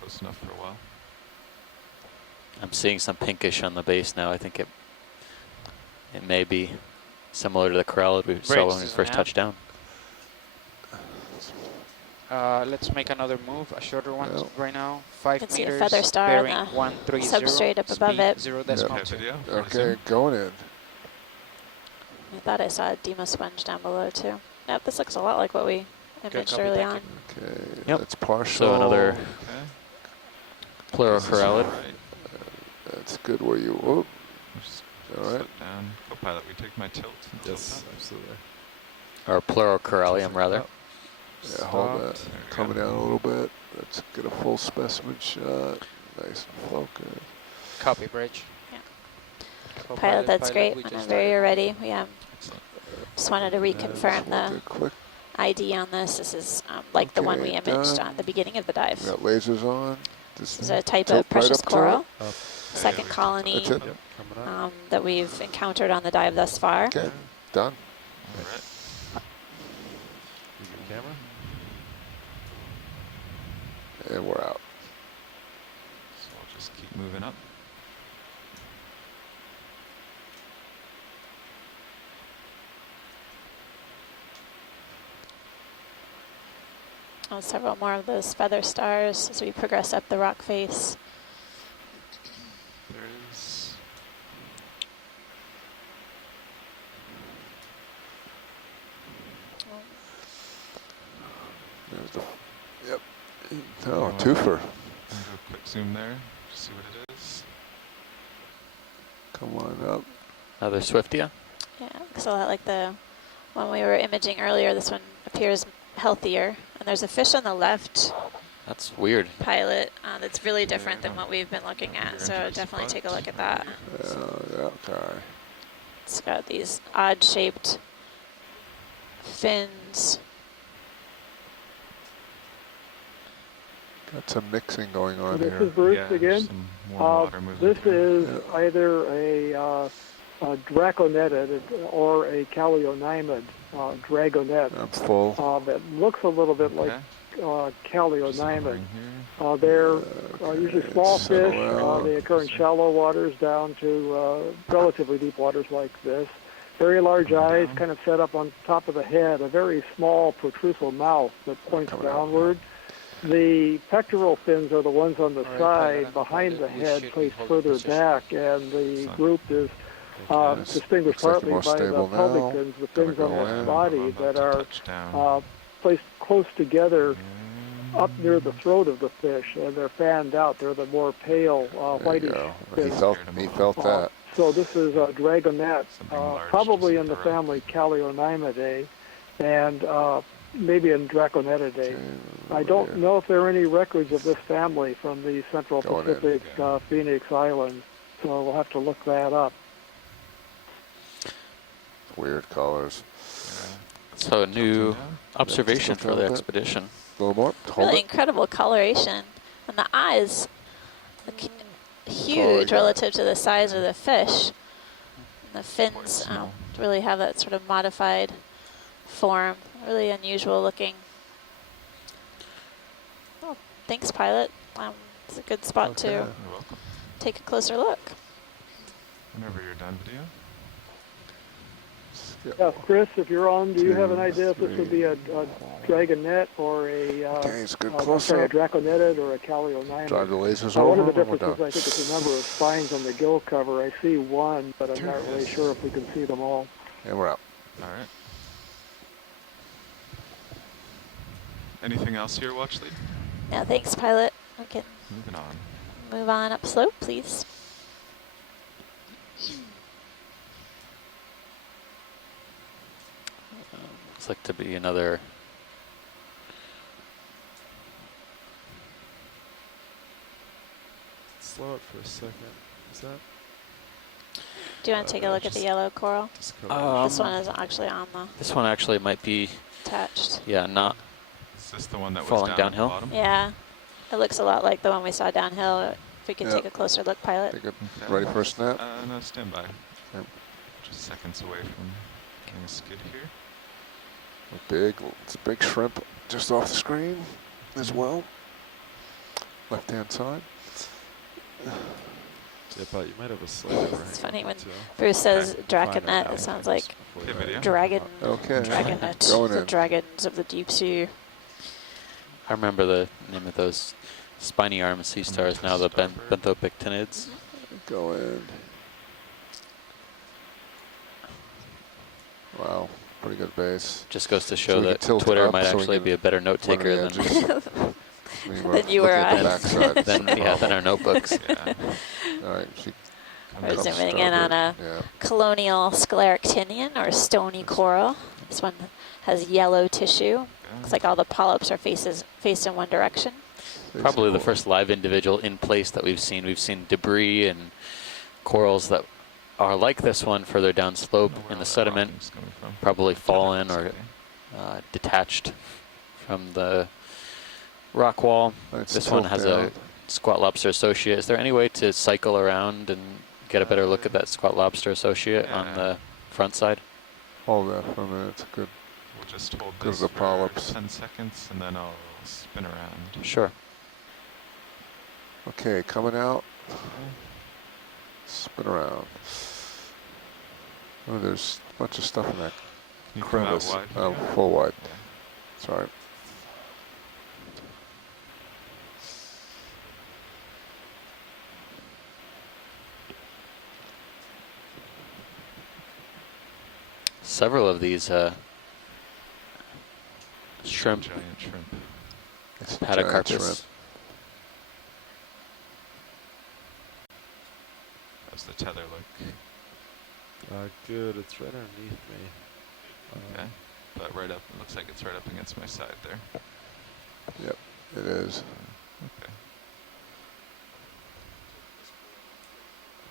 close enough for a while. I'm seeing some pinkish on the base now. I think it may be similar to the corallid we saw when we Breaks, first yeah. touched down. Let's make another move, a shorter one Well. right now. 5 You can see a meters, feather star on bearing the 130. substrate up above speed it. 0 decimal Okay, 2. video. Okay, going in. I thought I saw a demo sponge down below too. Yep, this looks a lot like what we imaged copy, early thank on. you. Okay, Yep. that's partial. So another Okay. Pleurocorallid. That's good where you, whoop. Just All right. slip down. Co-pilot, we take my tilt. And tilt Yes, up. absolutely. Or Pleurocorallium, rather. Up. Yeah, hold that. Stopped. There we Coming go. down a little bit. Let's get a full specimen shot. Nice and focused. Copy, bridge. Yeah. Co-pilot, Pilot, that's great. we just Whenever started. you're ready, we Excellent. just wanted to reconfirm We'll the do quick. ID on this. This is like the one we Okay, imaged done. at the beginning of the dive. We got lasers on. This is a type tilt of precious right up to coral, it. Up. second colony That's it. Yep, coming up. that we've encountered on the dive thus far. Okay, done. All right. Use your camera. And we're out. So we'll just keep moving up. Several more of those feather stars as we progress up the rock face. There is. There's the, yep. Oh, Wanna twofer. Do a quick zoom there. Just see what it is. Come on up. Another Swiftia. Yeah, looks a lot like the one we were imaging earlier. This one appears healthier. And there's a fish on the left, That's weird. Pilot, that's really different than Yeah. what we've been looking at. Your So interest definitely spot. take a look at that. Yeah, okay. It's got these odd-shaped fins. Got some mixing going on This here. is Bruce Yeah, again. some warm water moving This through. is either a draconetid or a calionymid dragonet I'm full. that looks a little bit like Okay. Just calionymid. hovering here. They're usually small settle fish. out. They occur in shallow waters down to relatively deep waters like this. Very large eyes, down. kind of set up on top of the head. A very small protrusive mouth that points Coming out. downward. The pectoral fins are the ones on the All right, side pilot, behind the pilot, we head, should be placed holding further position. back, and the Son. group is Yes. distinguished Looks like partly more by the stable pelvic now. fins, the Gotta fins go on in. the body I'm about that to are touch down. placed close together And up near the throat of the fish, and they're fanned out. They're the more pale, There you whitish go. fins. He felt that. So this is a dragonet, Something large probably to in the see through. family Callionymidae, and maybe in Draconetidae. Okay, I don't yeah. know if there are any records of this family from the Central Going in. Pacific Phoenix Islands, so we'll have to look that up. Weird colors. So a new down. observation Just for the a little bit. expedition. A little more. Hold Really it. incredible coloration. And the eyes look Totally huge got it. relative to the size of the fish. And the fins Quite small. really have that sort of modified form. Really unusual looking. Oh, thanks, Pilot. It's a good spot Okay. to You're welcome. take a closer look. Whenever you're done video. Yes, Chris, if you're on, do you have an 2, idea if this would be a 3, dragonet or a, Okay, it's good I'm close sorry, a up. draconetid or a Callionymidae? Drive the lasers One over of the and we're differences, done. I think, is the number of spines on the gill cover. I see one, but I'm not really sure if we can see them all. And we're out. All right. Anything else here, watch lead? Now, thanks, Pilot. We can Moving on. move on up slope, please. Looks like to be another. Slow it for a second. Is that Do you want to take a look at the yellow coral? discovered? This one is actually on the This one actually might be, attached. yeah, not. Is this the one that was Falling down downhill? at the bottom? Yeah, it looks a lot like the one we saw downhill. If we could Yeah. take a closer look, Pilot. Take it. Okay. Ready for a snap? No, stand by. Yep. Just seconds away from getting a skid here. It's a big shrimp just off the screen as well. Left hand side. Yeah, but you might have a slight It's funny when too. Bruce says Find that dragonet, out it sounds first like before Hey, you- video. dragon. Okay. Dragonet, Going the in. dragons of the deep sea. I remember the name of those spiny arm sea stars now, the benthodopictinids. Go in. Wow, pretty good base. Just goes to So show we can that tilt it Twitter up might so we actually can be a better note one of taker the than. edges. Than you or looking I. at the backside. Than our notebooks. Yeah. All right, she We're comes zooming in on a yeah. colonial scleractinian or stony coral. This one has yellow tissue. Looks like all the polyps are faced in one direction. Probably the first live individual in place that we've seen. We've seen debris and corals that are like this one further downslope in the sediment, probably fallen or detached from the rock wall. This one has a squat lobster associate. Is there any way to cycle around and get a better look at that squat lobster associate on the front side? Hold that for a minute. It's good. We'll just hold Because this the polyps. for 10 seconds, and then I'll spin around. Sure. Okay, coming out. Spin around. Oh, there's a bunch of stuff in that Can you come out crevice. wide? Oh, full wide. Sorry. Several of these shrimp, Giant shrimp. It's a giant patacarpus. shrimp. How's the tether look? Good. It's right underneath me. Okay. But right up, it looks like it's right up against my side there. Yep, it is. Okay.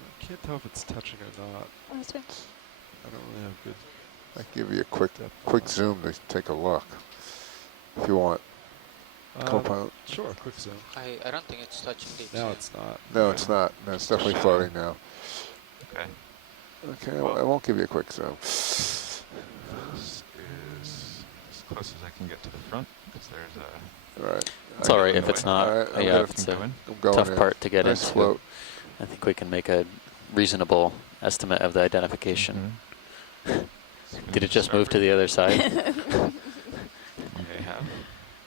I can't tell if it's touching or not. Oh, this one. I don't really have good. I can give you a quick zoom to take a look if you want. Co-pilot. Sure, quick zoom. I don't think it's touching deep Now sea. it's not. No, it's not. No, it's definitely floating now. Okay. Okay, I won't give you a quick zoom. This is as close as I can get to the front, because there's a... All right. It's all right if it's not. All right, I'm Yeah, gonna if it's go a in. I'm going tough in. part to get Nice into. float. I think we can make a reasonable estimate of the identification. Mm-hmm. Did it just move to the other side? May have.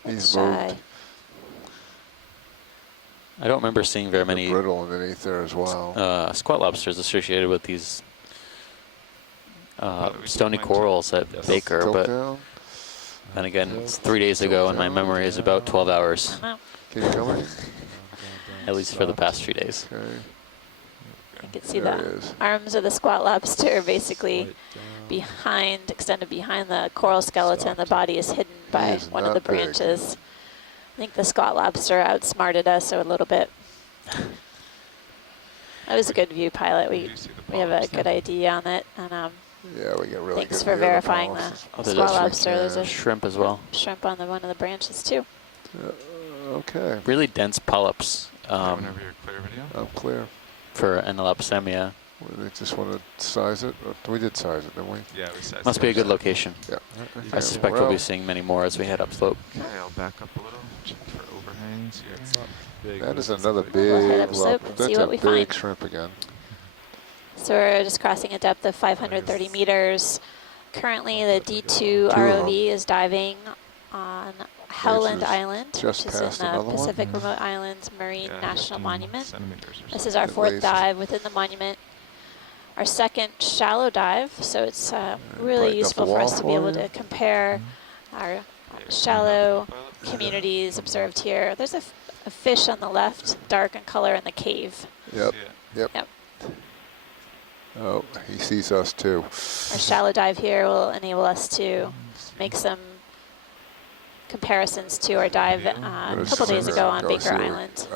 He's Shy. moved. I don't remember seeing very The many brittle underneath there as well. squat lobsters associated with these we stony took mine corals at Yes. Baker, Tilt but down. then again, it's 3 days ago, and my memory is about 12 hours, No, Can you come in? at least for the past few days. Okay. you can see There the it is. arms of the squat lobster basically Right down. extended behind the coral skeleton. The body is hidden by is one of the not big. branches. I think the squat lobster outsmarted us a little bit. That was a good view, pilot. You do see the We have a polyps good now. idea on it. And Yeah, we get really thanks good for view of the verifying the polyps. Oh, there's squat a shrimp lobster. There's a Shrimp as well. shrimp on one of the branches too. Okay, Really dense polyps Whenever you're clear video. I'm clear. for Enelopsemia. They just want to size it. We did size it, didn't we? Yeah, we sized Must it. be a good location. Yeah. I suspect we'll be seeing many more as we head upslope. Okay, I'll back up a little, check for overhangs here. It's not big. That but is it's another big. We'll head big up slope lump. and see That's what a we big find. shrimp again. So we're just crossing a depth of 530 meters. Currently, the D2 Two of ROV is diving on Howland is Island, just which is in past the another one. Pacific Remote Islands Marine Yeah, National 15 Monument. centimeters or This so. is our At fourth least. dive within the monument. Our second shallow dive, so it's really brighten up useful the for wall us to be for able you. to compare our shallow communities observed here. There's a fish on the left, dark in color in the cave. Yep. Yeah. Yep. Oh, he sees us too. Our shallow dive here will enable us to make some comparisons to our dive a Gonna couple days swim ago there on and go Baker see what- Island.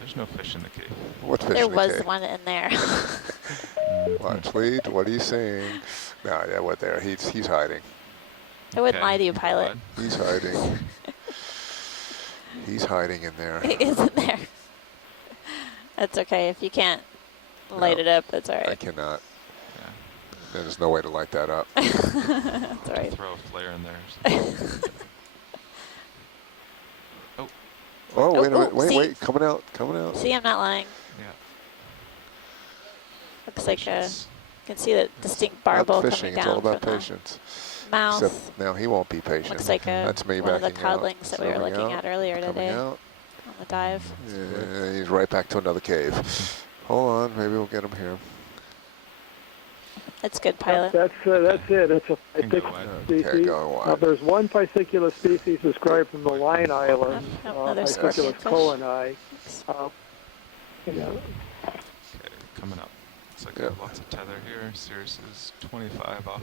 There's no fish in the cave. What fish There in the was cave? one in there. What, Fleet? What are you saying? No, yeah, what there? He's hiding. I wouldn't Okay, lie to you, go pilot. ahead. He's hiding. He's hiding in there. It isn't there. That's okay. If you can't light No, it up, that's all I right. cannot. Yeah. There's no way to light that up. That's all right. Throw a flare in there or something. Oh, wait a oh, minute. Wait, see? wait. Coming out. Coming out. See, I'm not lying. Yeah. Looks like you Patience. can see the distinct Not barbel fishing. coming It's all down about from patience. the mouth. Except now he won't be patient. Looks like That's me one of the backing out. codlings that we were Zooming looking out, at earlier coming today out. on the dive. Yeah, he's right back to another cave. Hold on. Maybe we'll get him here. That's good, pilot. That's it. It's a Can go pisciculus wide. Okay, species. going Now, wide. there's one pisciculus species described from the Line Islands, Another Pisciculus scorpion fish. coheni. Yeah, Okay, coming up. Looks like I Yep. have lots of tether here. Sirius is 25 off